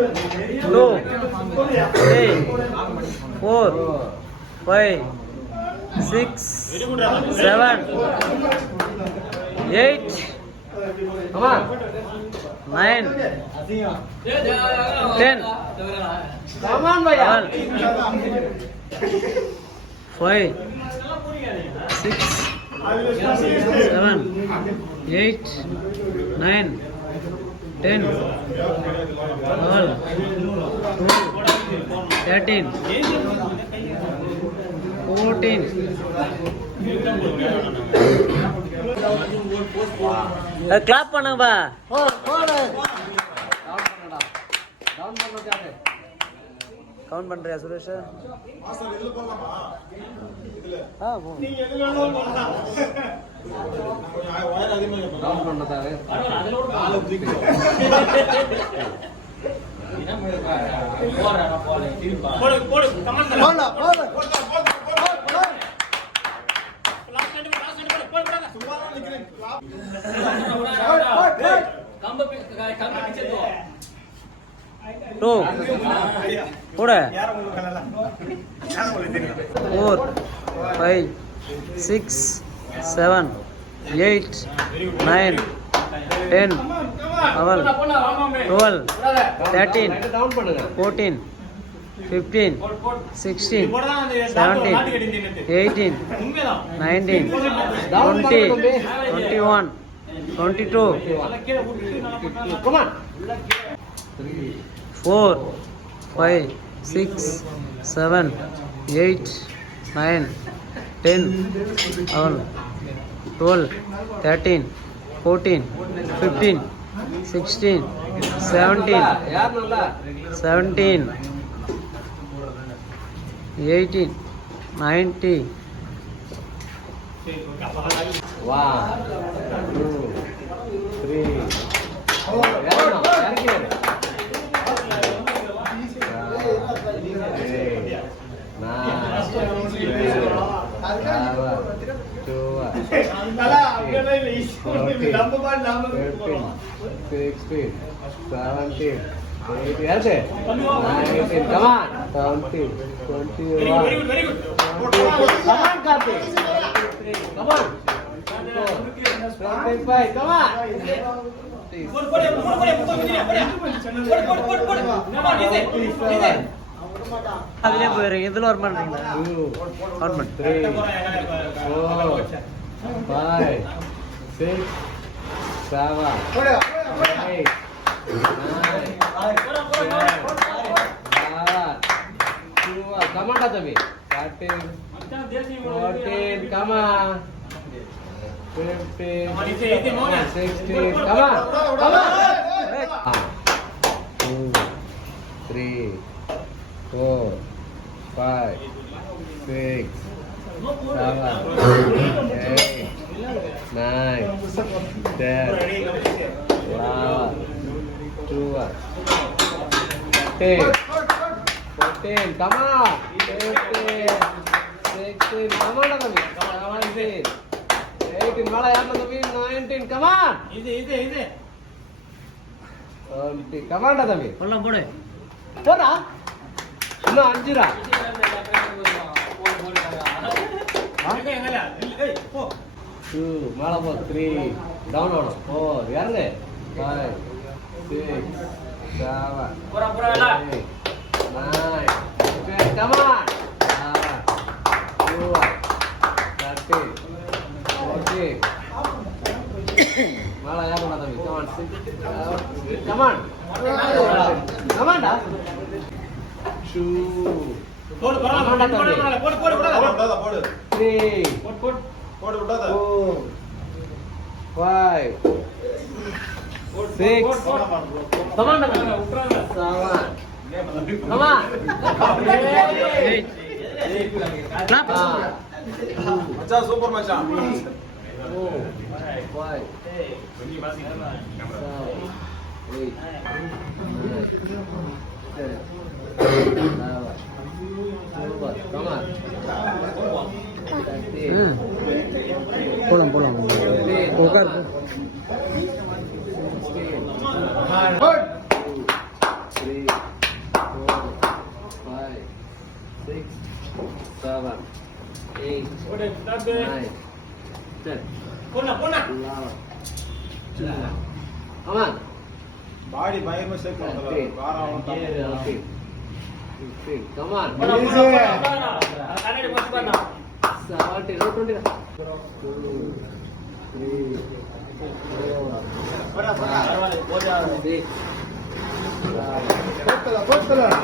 3, 4, 5, 6, 7, 8, 9, 10, 5, 6, 7, 8, 9, 10, 12, 13, 14. Clap பண்ணுங்கப்பா. Count பண்றியா Suresh? Two, 4, 5, 6, 7, 8, 9, 10, 11, 12, 13, 14, 15, 16, 17, 18, 19, 20, 21, 22, 4, 5, 6, 7, 8, 9, 10, 11, 12, 13, 14, 15, 16, 17, 18, 19. 1, 2, 3, 4. அதுலயே போயிரு இதுல வர மாட்டீங்க. 3, 4, 5, 6, 7, 8, 9, 10, 11, 12. Come on, Tami. 13, 14. Come on. 15, 16. Come on. 2, 3, 4, 5, 6, 7, 8, 9, 10, 11, 12, 13, 14. Come on. 15, 16. Come on, Tami. Come on, 18. Mala yaar 19. Come on. Easy. 20. Come on, Tami. Pollam pode. Pora. இன்னும் 5 ரா. 2 மேல போ. 3 டவுன் ஆடும். 4 இறங்கு. 5, 6, 7. போடா வேல. 9, 10. Come on. 2, 30, 40. மேல ஏறணும் தம்பி. Come on. Come on டா. 2 போடு பரவாயில்லை போடு 3 போடு விடாத 4 5 6 கமான் விட்றாங்க 7 கமான் கிளாப் மச்சான் சூப்பர் மச்சான் 4 5 கொஞ்சி வாசி 8 போலாம் உட்கார் 3 4, 5, 6, 7, 8, 9, 10, 11, 12. Come on. ಬಾಡಿ ಬಾಯಿ ಮಸ್ತೆ ಕೊಡ್ತಾರೆ ಭಾರ ಅಂತ 14, 15. Come on. 17, 20. 2, 3, 4, 5, 6, 7, ಕೊಡ್ತಲ್ಲ 5,